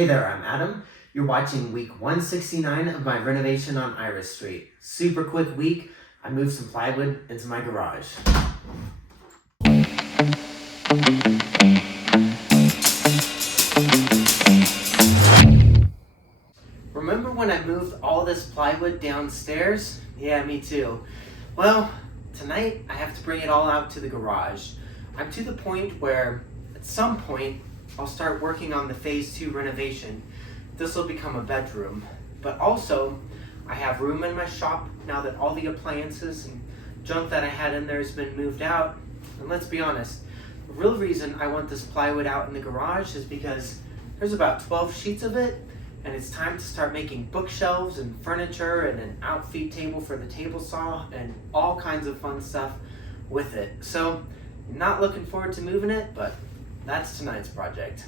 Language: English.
Hey there, I'm Adam. You're watching week 169 of my renovation on Iris Street. Super quick week. I moved some plywood into my garage. Remember when I moved all this plywood downstairs? Yeah, me too. Well, tonight I have to bring it all out to the garage. I'm to the point where at some point I'll start working on the phase 2 renovation. This will become a bedroom, but also I have room in my shop now that all the appliances and junk that I had in there has been moved out. And let's be honest, the real reason I want this plywood out in the garage is because there's about 12 sheets of it, and it's time to start making bookshelves and furniture and an outfeed table for the table saw and all kinds of fun stuff with it. So, not looking forward to moving it, but that's tonight's project.